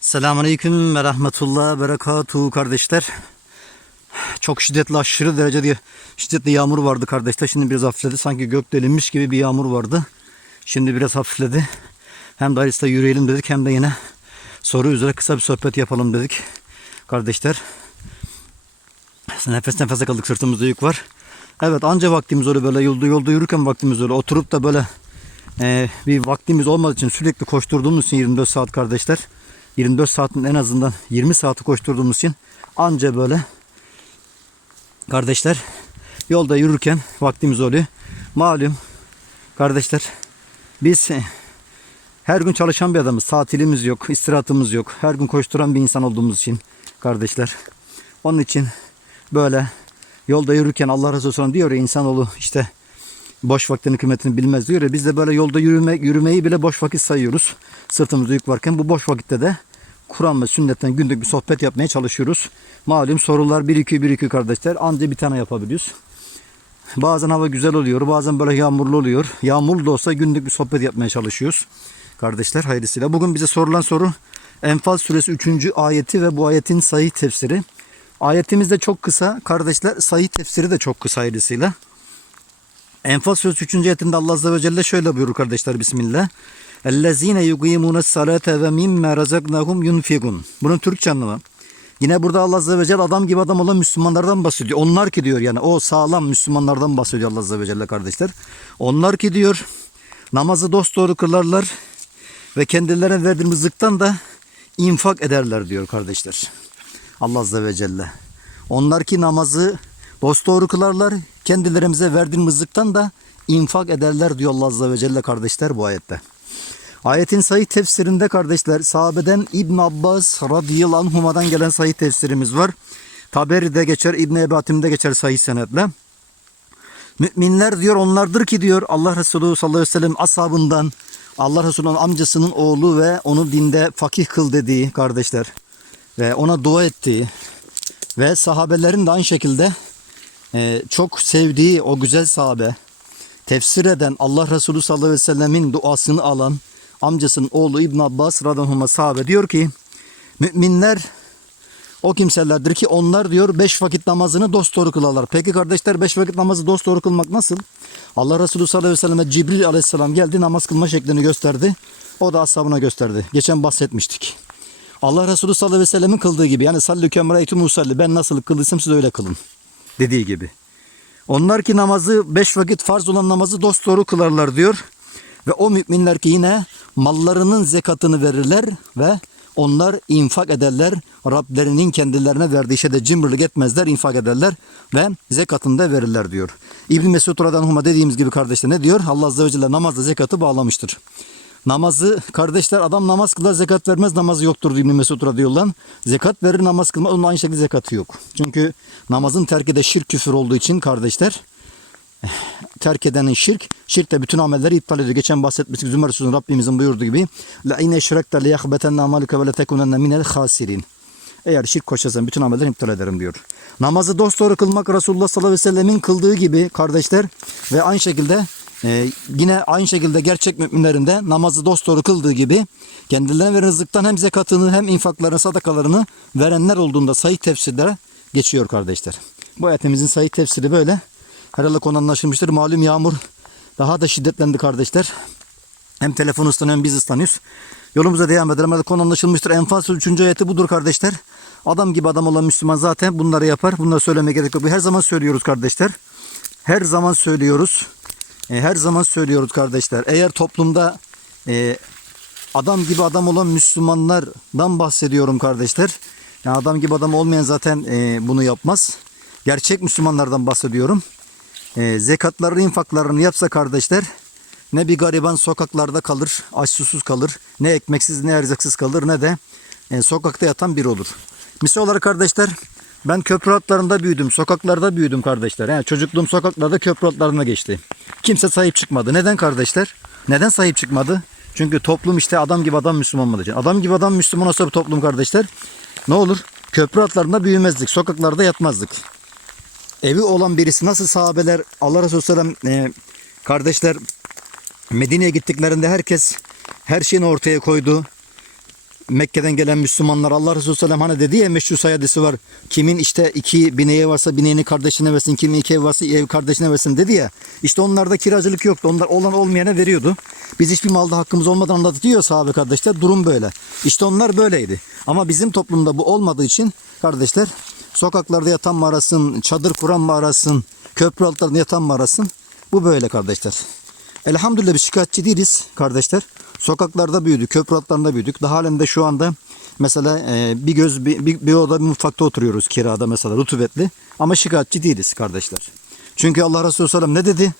Selamünaleyküm ve rahmetullah berekatuhu kardeşler. Çok şiddetli aşırı derecede şiddetli yağmur vardı kardeşler. Şimdi biraz hafifledi. Sanki gök delinmiş gibi bir yağmur vardı. Şimdi biraz hafifledi. Hem de Aris'te yürüyelim dedik hem de yine soru üzere kısa bir sohbet yapalım dedik. Kardeşler. Nefes nefese kaldık sırtımızda yük var. Evet anca vaktimiz öyle böyle yolda yolda yürürken vaktimiz öyle. Oturup da böyle e, bir vaktimiz olmadığı için sürekli koşturduğumuz için 24 saat kardeşler. 24 saatin en azından 20 saati koşturduğumuz için anca böyle kardeşler yolda yürürken vaktimiz oluyor. Malum kardeşler biz her gün çalışan bir adamız. Tatilimiz yok, istirahatımız yok. Her gün koşturan bir insan olduğumuz için kardeşler. Onun için böyle yolda yürürken Allah razı olsun diyor ya insanoğlu işte boş vaktin kıymetini bilmez diyor ya biz de böyle yolda yürüme, yürümeyi bile boş vakit sayıyoruz. Sırtımızda yük varken bu boş vakitte de Kur'an ve sünnetten günlük bir sohbet yapmaya çalışıyoruz. Malum sorular 1-2 1-2 kardeşler anca bir tane yapabiliyoruz. Bazen hava güzel oluyor, bazen böyle yağmurlu oluyor. Yağmurlu da olsa günlük bir sohbet yapmaya çalışıyoruz. Kardeşler hayırlısıyla. Bugün bize sorulan soru Enfal suresi 3. ayeti ve bu ayetin sahih tefsiri. Ayetimiz de çok kısa. Kardeşler sahih tefsiri de çok kısa hayırlısıyla. Enfal Suresi 3. ayetinde Allah Azze ve Celle şöyle buyurur kardeşler Bismillah. اَلَّذ۪ينَ يُقِيمُونَ السَّلَاةَ وَمِمَّا رَزَقْنَهُم يُنْفِقُونَ Bunun Türkçe anlamı. Yine burada Allah Azze ve Celle adam gibi adam olan Müslümanlardan bahsediyor. Onlar ki diyor yani o sağlam Müslümanlardan bahsediyor Allah Azze ve Celle kardeşler. Onlar ki diyor namazı dosdoğru kılarlar ve kendilerine verdiğimiz rızıktan da infak ederler diyor kardeşler. Allah Azze ve Celle. Onlar ki namazı dosdoğru kılarlar kendilerimize verdiğim rızıktan da infak ederler diyor Allah Azze ve Celle kardeşler bu ayette. Ayetin sahih tefsirinde kardeşler sahabeden İbn Abbas radıyallahu anhuma'dan gelen sahih tefsirimiz var. Taberi'de geçer, İbn Ebi Hatim'de geçer sahih senetle. Müminler diyor onlardır ki diyor Allah Resulü sallallahu aleyhi ve sellem ashabından Allah Resulü'nün amcasının oğlu ve onu dinde fakih kıl dediği kardeşler ve ona dua ettiği ve sahabelerin de aynı şekilde e, çok sevdiği o güzel sahabe tefsir eden Allah Resulü sallallahu aleyhi ve sellemin duasını alan amcasının oğlu İbn Abbas radıyallahu sahabe diyor ki müminler o kimselerdir ki onlar diyor beş vakit namazını dosdoğru kılarlar. Peki kardeşler beş vakit namazı dosdoğru kılmak nasıl? Allah Resulü sallallahu aleyhi ve selleme Cibril aleyhisselam geldi namaz kılma şeklini gösterdi. O da ashabına gösterdi. Geçen bahsetmiştik. Allah Resulü sallallahu aleyhi ve sellemin kıldığı gibi yani sallü kemreytü musalli ben nasıl kıldıysam siz öyle kılın dediği gibi. Onlar ki namazı beş vakit farz olan namazı dosdoğru kılarlar diyor. Ve o müminler ki yine mallarının zekatını verirler ve onlar infak ederler. Rablerinin kendilerine verdiği şeyde cimrilik etmezler, infak ederler ve zekatını da verirler diyor. İbn Mesud radıyallahu dediğimiz gibi kardeşler ne diyor? Allah azze ve celle namazla zekatı bağlamıştır. Namazı kardeşler adam namaz kılar zekat vermez namazı yoktur İbn Mesud radıyallahu anh. Zekat verir namaz kılmaz onun aynı şekilde zekatı yok. Çünkü namazın terki de şirk küfür olduğu için kardeşler terk edenin şirk, şirk de bütün amelleri iptal ediyor. Geçen bahsetmiştik Zümer Suresi'nin Rabbimizin buyurduğu gibi la in eşrekte le yahbetenne amalike ve le minel hasirin. Eğer şirk koşarsan bütün amelleri iptal ederim diyor. Namazı dosdoğru kılmak Resulullah sallallahu aleyhi ve sellemin kıldığı gibi kardeşler ve aynı şekilde e, yine aynı şekilde gerçek müminlerin de namazı dosdoğru kıldığı gibi kendilerine veren rızıktan hem zekatını hem infaklarını sadakalarını verenler olduğunda sayı tefsirlere geçiyor kardeşler. Bu ayetimizin sayı tefsiri böyle. Herhalde konu anlaşılmıştır. Malum yağmur daha da şiddetlendi kardeşler. Hem telefon ıslanıyor hem biz ıslanıyoruz. Yolumuza devam edelim. Herhalde konu anlaşılmıştır. Enfal 3. ayeti budur kardeşler. Adam gibi adam olan Müslüman zaten bunları yapar. Bunları söylemeye gerek yok. Her zaman söylüyoruz kardeşler. Her zaman söylüyoruz. E, her zaman söylüyoruz kardeşler. Eğer toplumda e, adam gibi adam olan Müslümanlardan bahsediyorum kardeşler. Yani adam gibi adam olmayan zaten e, bunu yapmaz. Gerçek Müslümanlardan bahsediyorum e, zekatlarını, infaklarını yapsa kardeşler ne bir gariban sokaklarda kalır, aç susuz kalır, ne ekmeksiz ne erzaksız kalır ne de e, sokakta yatan biri olur. Misal olarak kardeşler ben köprü altlarında büyüdüm, sokaklarda büyüdüm kardeşler. Yani çocukluğum sokaklarda köprü altlarına geçti. Kimse sahip çıkmadı. Neden kardeşler? Neden sahip çıkmadı? Çünkü toplum işte adam gibi adam Müslüman olmadı. Adam gibi adam Müslüman olsa bu toplum kardeşler ne olur? Köprü altlarında büyümezdik, sokaklarda yatmazdık evi olan birisi nasıl sahabeler Allah Resulü Sellem e, kardeşler Medine'ye gittiklerinde herkes her şeyini ortaya koydu. Mekke'den gelen Müslümanlar Allah Resulü Sellem hani dedi ya meşhur sayadesi var. Kimin işte iki bineği varsa bineğini kardeşine versin. Kimin iki ev varsa ev kardeşine versin dedi ya. İşte onlarda kiracılık yoktu. Onlar olan olmayana veriyordu. Biz hiçbir malda hakkımız olmadan anlatıyor sahabe kardeşler. Durum böyle. İşte onlar böyleydi. Ama bizim toplumda bu olmadığı için kardeşler sokaklarda yatan mı arasın, çadır kuran mı arasın, köprü altlarında yatan mı arasın. Bu böyle kardeşler. Elhamdülillah biz şikayetçi değiliz kardeşler. Sokaklarda büyüdük, köprü altlarında büyüdük. Daha halen de şu anda mesela e, bir göz bir, bir, oda bir mutfakta oturuyoruz kirada mesela rutubetli. Ama şikayetçi değiliz kardeşler. Çünkü Allah Resulü Sellem ne dedi?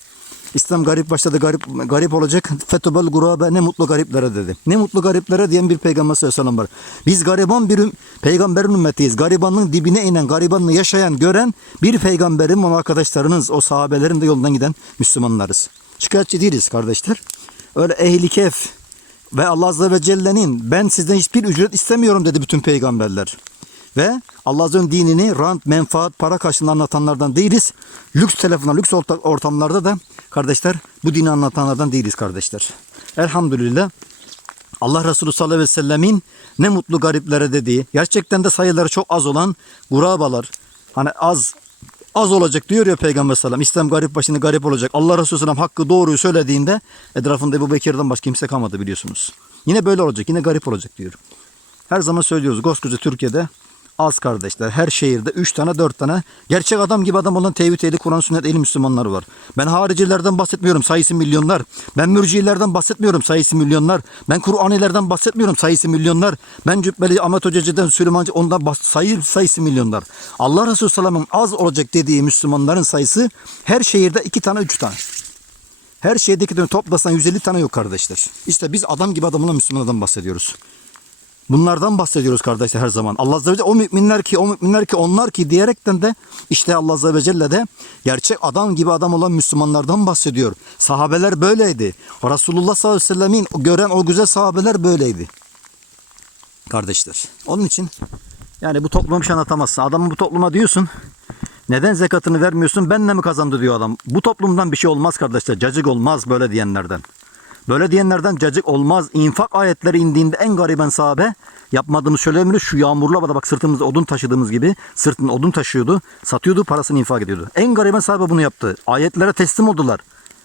İslam garip başladı garip garip olacak. Fetubel gurabe ne mutlu gariplere dedi. Ne mutlu gariplere diyen bir peygamber sallallahu aleyhi var. Biz gariban bir peygamberin ümmetiyiz. Garibanın dibine inen, garibanını yaşayan, gören bir peygamberin ve arkadaşlarınız, o sahabelerin de yolundan giden Müslümanlarız. Şikayetçi değiliz kardeşler. Öyle ehli kef ve Allah Azze ve Celle'nin ben sizden hiçbir ücret istemiyorum dedi bütün peygamberler. Ve Allah Azze'nin dinini rant, menfaat, para karşılığında anlatanlardan değiliz. Lüks telefonlar, lüks orta- ortamlarda da kardeşler bu dini anlatanlardan değiliz kardeşler. Elhamdülillah Allah Resulü sallallahu aleyhi ve sellemin ne mutlu gariplere dediği, gerçekten de sayıları çok az olan gurabalar, hani az az olacak diyor ya Peygamber sallam. İslam garip başını garip olacak. Allah Resulü sallam hakkı doğruyu söylediğinde etrafında Ebu Bekir'den başka kimse kalmadı biliyorsunuz. Yine böyle olacak, yine garip olacak diyor. Her zaman söylüyoruz koskoca Türkiye'de az kardeşler. Her şehirde 3 tane 4 tane gerçek adam gibi adam olan tevhid ehli Kur'an sünnet ehli Müslümanlar var. Ben haricilerden bahsetmiyorum sayısı milyonlar. Ben mürciyelerden bahsetmiyorum sayısı milyonlar. Ben Kur'anilerden bahsetmiyorum sayısı milyonlar. Ben Cübbeli Ahmet Hocacı'dan Süleymancı ondan bahs- sayı, sayısı milyonlar. Allah Resulü Sallam'ın az olacak dediği Müslümanların sayısı her şehirde 2 tane 3 tane. Her şehirde iki tane toplasan 150 tane yok kardeşler. İşte biz adam gibi adamla Müslümanlardan bahsediyoruz. Bunlardan bahsediyoruz kardeşler her zaman. Allah Azze ve Celle o müminler ki o müminler ki onlar ki diyerekten de işte Allah Azze ve Celle de gerçek adam gibi adam olan Müslümanlardan bahsediyor. Sahabeler böyleydi. Resulullah sallallahu aleyhi ve sellemin gören o güzel sahabeler böyleydi. Kardeşler. Onun için yani bu topluma bir şey anlatamazsın. Adamın bu topluma diyorsun neden zekatını vermiyorsun benle mi kazandı diyor adam. Bu toplumdan bir şey olmaz kardeşler. Cacık olmaz böyle diyenlerden. Böyle diyenlerden cacık olmaz. İnfak ayetleri indiğinde en gariben sahabe yapmadığını söylemiyor. Şu yağmurlu havada bak sırtımızda odun taşıdığımız gibi sırtında odun taşıyordu. Satıyordu parasını infak ediyordu. En gariben sahabe bunu yaptı. Ayetlere teslim oldular.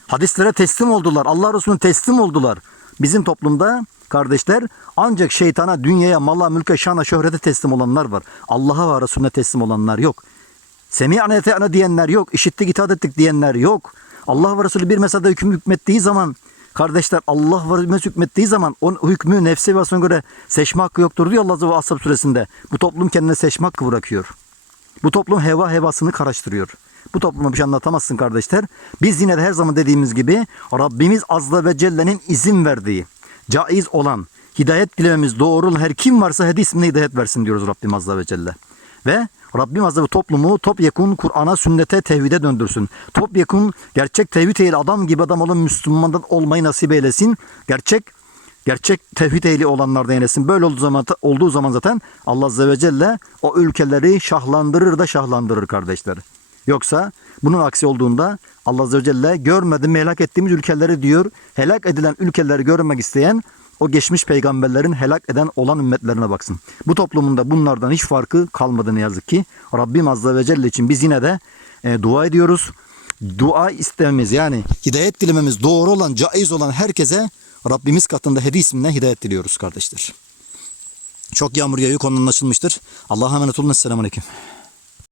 Hadislere teslim oldular. Allah Resulü'ne teslim oldular. Bizim toplumda kardeşler ancak şeytana, dünyaya, mala, mülke, şana, şöhrete teslim olanlar var. Allah'a ve Resulüne teslim olanlar yok. Semi'ane te'ane diyenler yok. İşittik itaat ettik diyenler yok. Allah ve Resulü bir meselede hüküm hükmettiği zaman kardeşler Allah ve Resulü hükmettiği zaman o hükmü nefsi ve göre seçme hakkı yoktur diyor Allah Azze ve Ashab suresinde. Bu toplum kendine seçme hakkı bırakıyor. Bu toplum heva hevasını karıştırıyor. Bu topluma bir şey anlatamazsın kardeşler. Biz yine de her zaman dediğimiz gibi Rabbimiz Azze ve Celle'nin izin verdiği, caiz olan, hidayet dilememiz doğru her kim varsa hedi ismine hidayet versin diyoruz Rabbim Azze ve Celle. Ve Rabbim Azze ve toplumu topyekun Kur'an'a, sünnete, tevhide döndürsün. Topyekun gerçek tevhid ehli adam gibi adam olan Müslümandan olmayı nasip eylesin. Gerçek gerçek tevhid ehli olanlardan eylesin. Böyle olduğu zaman olduğu zaman zaten Allah Azze ve Celle o ülkeleri şahlandırır da şahlandırır kardeşler. Yoksa bunun aksi olduğunda Allah Azze ve Celle görmedim helak ettiğimiz ülkeleri diyor. Helak edilen ülkeleri görmek isteyen o geçmiş peygamberlerin helak eden olan ümmetlerine baksın. Bu toplumunda bunlardan hiç farkı kalmadı ne yazık ki. Rabbim Azze ve Celle için biz yine de e, dua ediyoruz. Dua istememiz yani hidayet dilememiz doğru olan, caiz olan herkese Rabbimiz katında hedi ismine hidayet diliyoruz kardeşler. Çok yağmur yağıyor konu anlaşılmıştır. Allah'a emanet olun. Esselamu Aleyküm.